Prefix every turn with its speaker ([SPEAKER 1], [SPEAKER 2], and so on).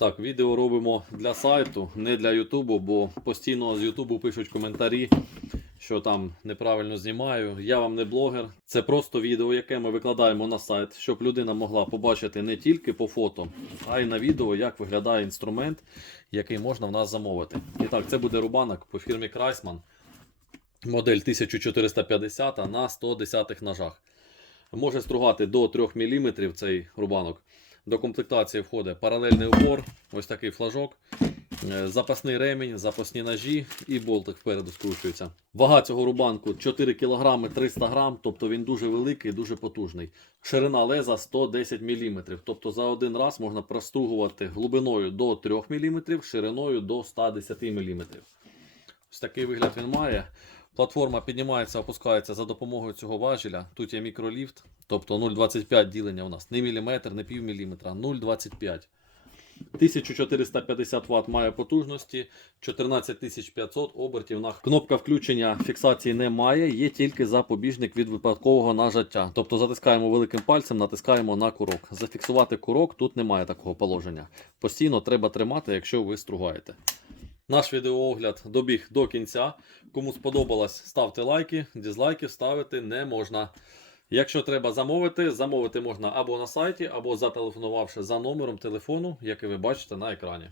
[SPEAKER 1] Так, відео робимо для сайту, не для Ютубу, бо постійно з Ютубу пишуть коментарі, що там неправильно знімаю. Я вам не блогер. Це просто відео, яке ми викладаємо на сайт, щоб людина могла побачити не тільки по фото, а й на відео, як виглядає інструмент, який можна в нас замовити. І так, це буде рубанок по фірмі Крайсман. Модель 1450 на 110 ножах. Може стругати до 3 мм цей рубанок. До комплектації входить паралельний упор, ось такий флажок, е, запасний ремінь, запасні ножі і болтик впереду скручується. Вага цього рубанку 4 кг 300 г, тобто він дуже великий, дуже потужний. Ширина леза 110 мм, тобто за один раз можна простругувати глибиною до 3 мм, шириною до 110 мм. Ось такий вигляд він має. Платформа піднімається, опускається за допомогою цього важеля. Тут є мікроліфт, тобто 0,25 ділення у нас. Не міліметр, не пів міліметра, 0,25. 1450 Вт має потужності, 14500 обертів кнопка включення фіксації немає, є тільки запобіжник від випадкового нажаття. Тобто затискаємо великим пальцем, натискаємо на курок. Зафіксувати курок тут немає такого положення. Постійно треба тримати, якщо ви стругаєте. Наш відеоогляд добіг до кінця. Кому сподобалось, ставте лайки, дізлайків ставити не можна. Якщо треба замовити, замовити можна або на сайті, або зателефонувавши за номером телефону, який ви бачите на екрані.